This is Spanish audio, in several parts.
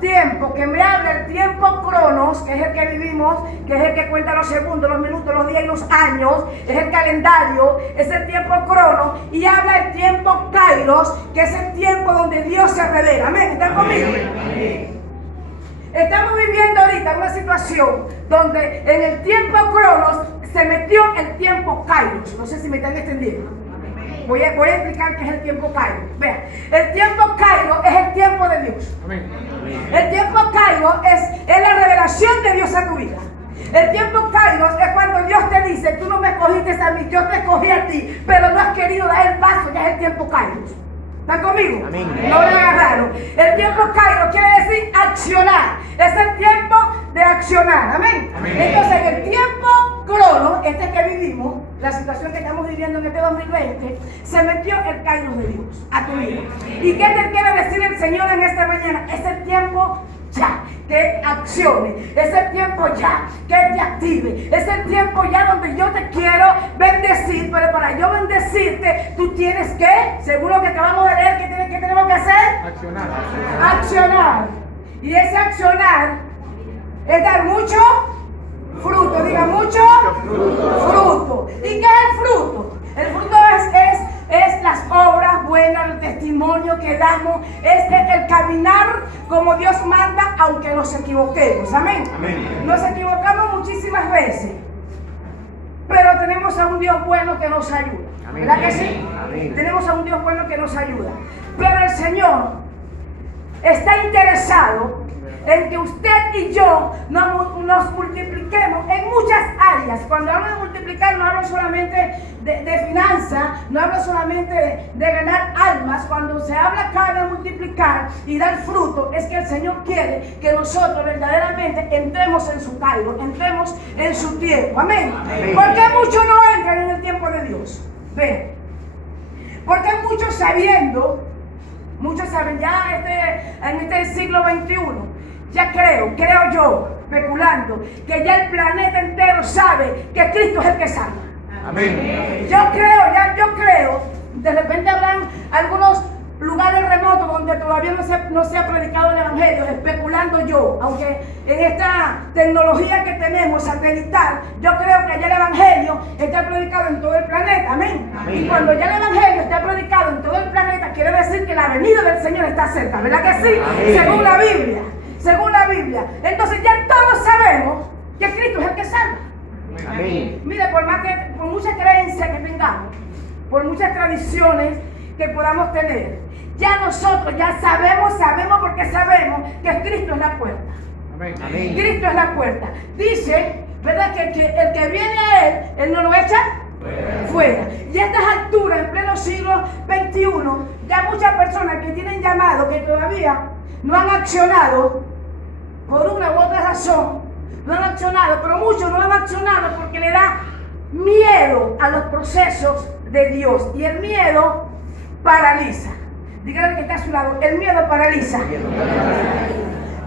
tiempo que me habla el tiempo Cronos, que es el que vivimos, que es el que cuenta los segundos, los minutos, los días y los años, es el calendario, es el tiempo Cronos, y habla el tiempo Kairos, que es el tiempo donde Dios se revela. Amén, ¿están conmigo? Amén. Estamos viviendo ahorita una situación donde en el tiempo Cronos se metió el tiempo Kairos. No sé si me están entendiendo. Voy a explicar qué es el tiempo Kairos. Vean, el tiempo Kairos es el tiempo de Dios. Amén. El tiempo Kairos es la revelación de Dios a tu vida. El tiempo Kairos es cuando Dios te dice: tú no me escogiste a mí, yo te escogí a ti, pero no has querido dar el paso. Ya es el tiempo Kairos. ¿Están conmigo? Amén. No lo agarraron. El tiempo Kairos quiere decir accionar. Es el tiempo de accionar. Amén. Amén. Entonces, en el tiempo Cronos, este que vivimos, la situación que estamos viviendo en este 2020, se metió el Kairos de Dios a tu vida. ¿Y qué te quiere decir el Señor en esta mañana? Es el tiempo ya que accione, es el tiempo ya que te active, es el tiempo ya donde yo te quiero bendecir, pero para yo bendecirte tú tienes que, según lo que acabamos de leer, ¿qué tenemos que hacer? Accionar. Accionar. Y ese accionar es dar mucho fruto, diga mucho fruto. ¿Y qué es el fruto? El fruto es las obras buenas, el testimonio que damos, es el caminar como Dios manda, aunque nos equivoquemos. Amén. Amén. Nos equivocamos muchísimas veces, pero tenemos a un Dios bueno que nos ayuda. Amén. ¿Verdad que sí? Amén. Tenemos a un Dios bueno que nos ayuda. Pero el Señor está interesado en que usted y yo nos multipliquemos en muchas áreas. Cuando hablo de multiplicar, no hablo solamente de finanzas, no hablo solamente de ganar almas. Cuando se habla acá de multiplicar y dar fruto, es que el Señor quiere que nosotros verdaderamente entremos en su Kairos, entremos en su tiempo. Amén. Amén. ¿Por qué muchos no entran en el tiempo de Dios? Ven. Porque muchos sabiendo, muchos saben ya en este siglo XXI, ya creo yo, especulando, que ya el planeta entero sabe que Cristo es el que salva. Amén. Yo creo, de repente habrán algunos lugares remotos donde todavía no se ha predicado el Evangelio, especulando yo, aunque en esta tecnología que tenemos satelital, yo creo que ya el Evangelio está predicado en todo el planeta. Amén. Amén. Y cuando ya el Evangelio está predicado en todo el planeta, quiere decir que la venida del Señor está cerca, ¿verdad que sí? Amén. Según la Biblia. Según la Biblia. Entonces ya todos sabemos que Cristo es el que salva. Amén. Mire, por muchas creencias que tengamos, por muchas tradiciones que podamos tener, ya nosotros ya sabemos porque sabemos que Cristo es la puerta. Amén. Amén. Cristo es la puerta. Dice, ¿verdad? Que el que viene a Él no lo echa fuera. Y a estas alturas, en pleno siglo XXI, ya muchas personas que tienen llamado, que todavía no han accionado, por una u otra razón, no han accionado, pero muchos no han accionado porque le da miedo a los procesos de Dios. Y el miedo paraliza. Dígale que está a su lado, el miedo paraliza.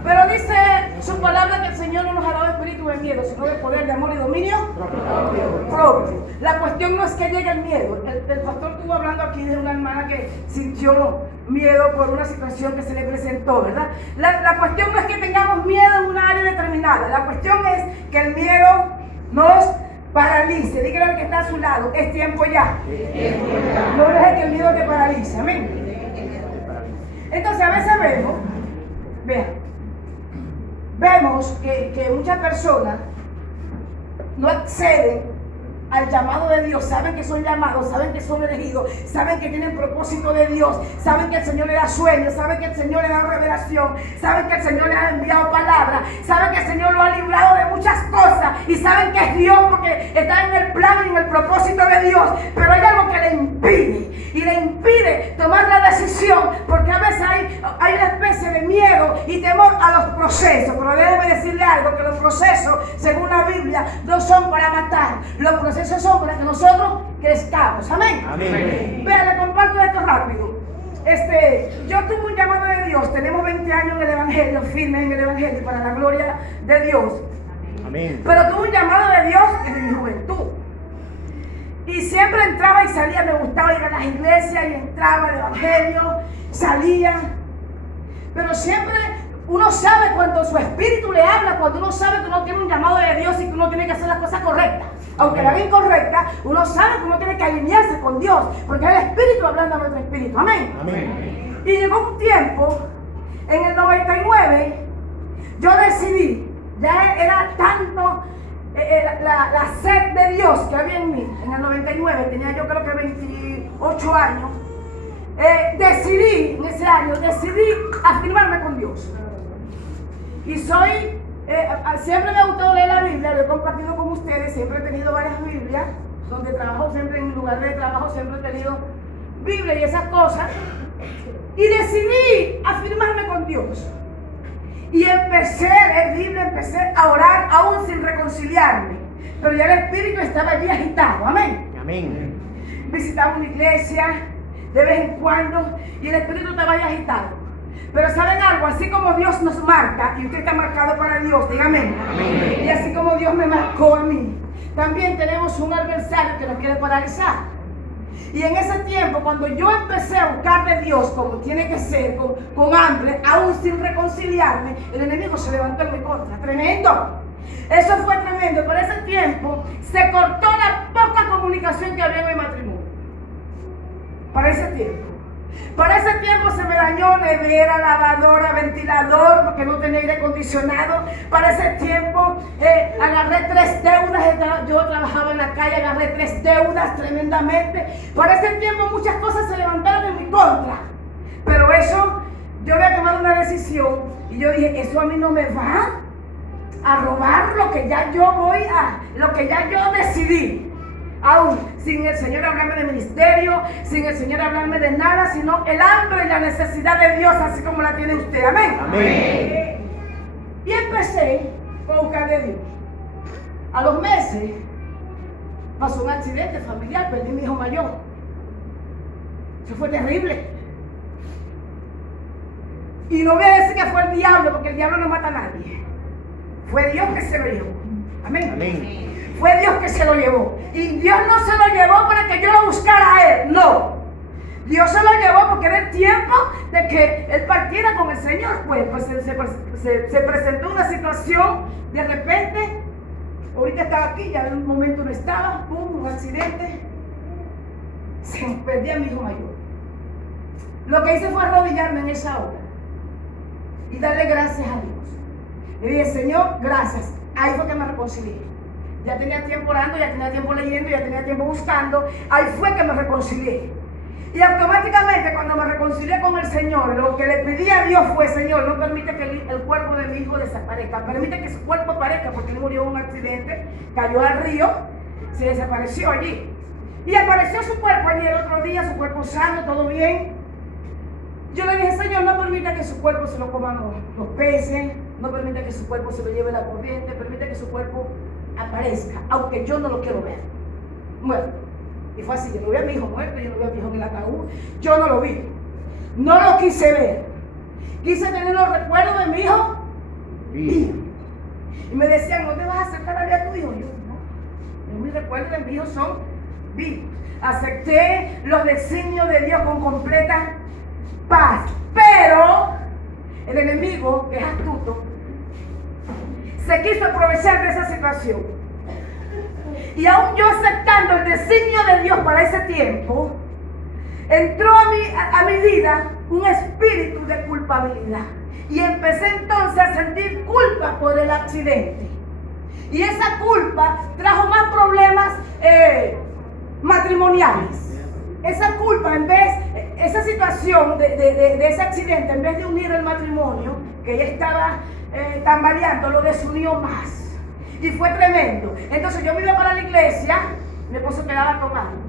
Pero dice su palabra que el Señor no nos ha dado espíritu de miedo, sino de poder, de amor y dominio propio. La cuestión no es que llegue el miedo. El pastor estuvo hablando aquí de una hermana que sintió miedo por una situación que se le presentó, ¿verdad? La cuestión no es que tengamos miedo en una área determinada. La cuestión es que el miedo nos paralice. Dígale al que está a su lado, es tiempo ya. No deje que el miedo te paralice. Amén. Entonces a veces vemos que muchas personas no acceden al llamado de Dios, saben que son llamados, saben que son elegidos, saben que tienen propósito de Dios, saben que el Señor le da sueños, saben que el Señor le da revelación, saben que el Señor le ha enviado palabra, saben que el Señor lo ha librado de muchas cosas y saben que es Dios porque está en el plan y en el propósito de Dios, pero hay algo que le impide tomar la decisión, porque a veces hay una especie de miedo y temor a los procesos. Pero déjeme decirle algo, que los procesos, según la Biblia, no son para matar, los procesos son para que nosotros crezcamos. Amén. Amén. Vean, le comparto esto rápido. Yo tuve un llamado de Dios, tenemos 20 años en el Evangelio, firmes en el Evangelio, para la gloria de Dios. Amén. Pero tuve un llamado de Dios desde mi juventud. Y siempre entraba y salía, me gustaba ir a las iglesias y entraba al Evangelio, salía. Pero siempre Uno sabe cuando su espíritu le habla, cuando uno sabe que uno tiene un llamado de Dios y que uno tiene que hacer las cosas correctas. Aunque la haga incorrecta, uno sabe que uno tiene que alinearse con Dios, porque es el espíritu hablando a nuestro espíritu. Amén. Amén. Y llegó un tiempo, en el 99, yo decidí, ya era tanto la sed de Dios que había en mí. En el 99, tenía yo creo que 28 años. Decidí, en ese año, afirmarme con Dios. Y siempre me ha gustado leer la Biblia, lo he compartido con ustedes, siempre he tenido varias Biblias, donde trabajo, siempre en mi lugar de trabajo, siempre he tenido Biblia y esas cosas. Y decidí afirmarme con Dios. Y empecé a leer Biblia, empecé a orar, aún sin reconciliarme. Pero ya el espíritu estaba allí agitado, amén. Amén. Visitaba una iglesia de vez en cuando y el espíritu estaba ahí agitado. Pero ¿saben algo? Así como Dios nos marca, y usted está marcado para Dios, dígame. Amén. Y así como Dios me marcó a mí, también tenemos un adversario que nos quiere paralizar. Y en ese tiempo, cuando yo empecé a buscar de Dios como tiene que ser, con hambre, aún sin reconciliarme, el enemigo se levantó en mi contra. Tremendo. Eso fue tremendo. Por ese tiempo se cortó la poca comunicación que había en mi matrimonio. Para ese tiempo. Para ese tiempo se me dañó nevera, lavadora, ventilador, porque no tenía aire acondicionado. Para ese tiempo agarré 3 deudas. Yo trabajaba en la calle, agarré 3 deudas tremendamente. Para ese tiempo muchas cosas se levantaron en mi contra. Pero eso, yo había tomado una decisión y yo dije, eso a mí no me va a robar lo que ya yo decidí. Aún sin el Señor hablarme de ministerio, sin el Señor hablarme de nada, sino el hambre y la necesidad de Dios, así como la tiene usted. Amén. Amén. Y empecé a buscar de Dios. A los meses pasó un accidente familiar, perdí a mi hijo mayor. Eso fue terrible. Y no voy a decir que fue el diablo, porque el diablo no mata a nadie. Fue Dios que se lo llevó. Amén. Amén. Fue Dios que se lo llevó. Y Dios no se lo llevó para que yo lo buscara a Él. No. Dios se lo llevó porque era el tiempo de que Él partiera con el Señor. Pues se presentó una situación. De repente, ahorita estaba aquí, ya en un momento no estaba. Pum, un accidente. Se perdí a mi hijo mayor. Lo que hice fue arrodillarme en esa hora y darle gracias a Dios. Le dije, Señor, gracias. Ahí fue que me reconcilié. Ya tenía tiempo orando, ya tenía tiempo leyendo, ya tenía tiempo buscando. Ahí fue que me reconcilié. Y automáticamente cuando me reconcilié con el Señor, lo que le pedí a Dios fue, Señor, no permite que el cuerpo de mi hijo desaparezca. Permite que su cuerpo aparezca, porque él murió en un accidente, cayó al río, se desapareció allí. Y apareció su cuerpo allí el otro día, su cuerpo sano, todo bien. Yo le dije, Señor, no permita que su cuerpo se lo coman los peces, no permita que su cuerpo se lo lleve la corriente, permite que su cuerpo aparezca, aunque yo no lo quiero ver muerto. Y fue así, yo no vi a mi hijo muerto, yo no vi a mi hijo en el ataúd, yo no lo vi, no lo quise ver, quise tener los recuerdos de mi hijo vivo. Y me decían, ¿no te vas a acercar a ver a tu hijo? Yo no, mis recuerdos de mi hijo son vivos. Acepté los designios de Dios con completa paz, pero el enemigo, que es astuto, se quiso aprovechar de esa situación. Y aún yo aceptando el designio de Dios para ese tiempo, entró a mi vida un espíritu de culpabilidad. Y empecé entonces a sentir culpa por el accidente. Y esa culpa trajo más problemas matrimoniales. Esa culpa, esa situación de ese accidente, en vez de unir el matrimonio, que ella estaba tambaleando, lo desunió más. Y fue tremendo. Entonces yo me iba para la iglesia, mi esposo quedaba tomando.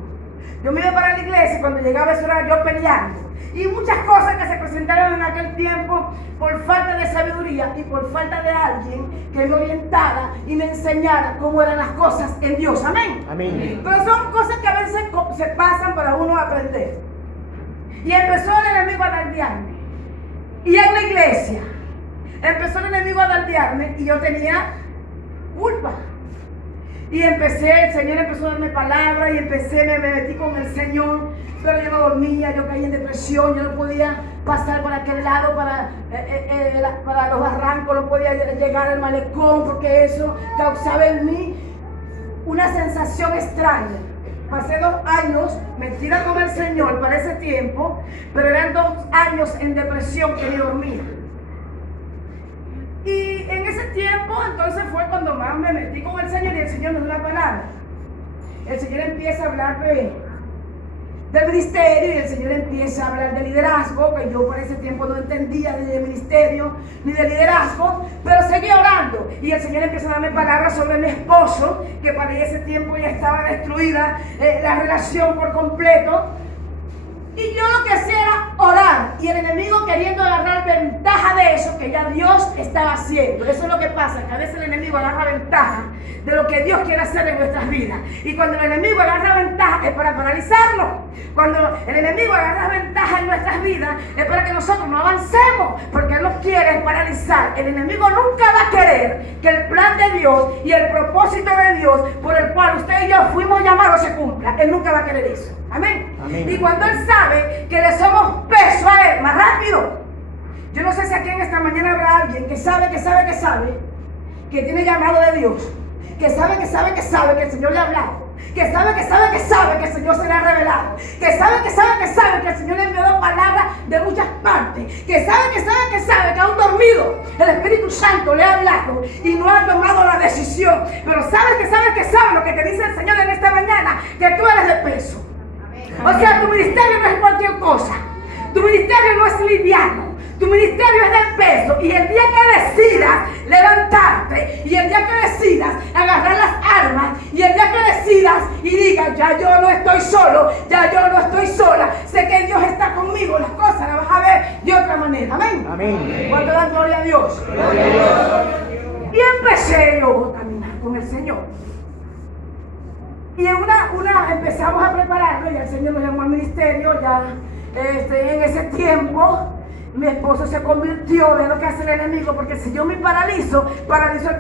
Yo me iba para la iglesia y cuando llegaba esa hora yo peleando. Y muchas cosas que se presentaron en aquel tiempo por falta de sabiduría y por falta de alguien que me orientara y me enseñara cómo eran las cosas en Dios. Amén. Amén. Pero son cosas que a veces se pasan para uno aprender. Y empezó el enemigo a dardearme. Y en la iglesia empezó el enemigo a dardearme y yo tenía culpa. Y el Señor empezó a darme palabras y me metí con el Señor, pero yo no dormía, yo caí en depresión, yo no podía pasar por aquel lado para los barrancos, no podía llegar al malecón porque eso causaba en mí una sensación extraña. Pasé 2 años metida con el Señor para ese tiempo, pero eran 2 años en depresión que ni dormía. Y en ese tiempo entonces fue cuando más me metí con el Señor y el Señor me dio una palabra. El Señor empieza a hablar del ministerio y el Señor empieza a hablar de liderazgo, que yo por ese tiempo no entendía ni de ministerio ni de liderazgo, pero seguía orando y el Señor empieza a darme palabras sobre mi esposo, que para ese tiempo ya estaba destruida la relación por completo. Y yo lo que hacía era orar y el enemigo queriendo agarrar ventaja de eso que ya Dios estaba haciendo. Eso es lo que pasa, que a veces el enemigo agarra ventaja de lo que Dios quiere hacer en nuestras vidas. Y cuando el enemigo agarra ventaja es para paralizarlo. Cuando el enemigo agarra ventaja en nuestras vidas es para que nosotros no avancemos, porque Él nos quiere paralizar. El enemigo nunca va a querer que el plan de Dios y el propósito de Dios por el cual usted y yo fuimos llamados se cumpla. Él nunca va a querer eso. Amén. Amén. Y cuando Él sabe que le somos peso a Él más rápido. Yo no sé si aquí en esta mañana habrá alguien que sabe que tiene llamado de Dios, que sabe que el Señor le ha hablado, que sabe que el Señor se le ha revelado, que sabe que el Señor le ha enviado palabras de muchas partes, que sabe que aún dormido el Espíritu Santo le ha hablado y no ha tomado la decisión, pero sabe lo que te dice el Señor en esta mañana, que tú eres de peso. O sea, tu ministerio no es cualquier cosa, tu ministerio no es liviano. Tu ministerio es de peso y el día que decidas levantarte y el día que decidas agarrar las armas y el día que decidas y digas, ya yo no estoy solo, ya yo no estoy sola, sé que Dios está conmigo, las cosas las vas a ver de otra manera. Amén. Amén. ¿Cuánto dan gloria a Dios? Gloria a Dios. Y empecé yo a caminar con el Señor. Y en una empezamos a prepararlo y el Señor nos llamó al ministerio ya en ese tiempo. Mi esposo se convirtió, de lo que hace el enemigo, porque si yo me paralizo el proceso.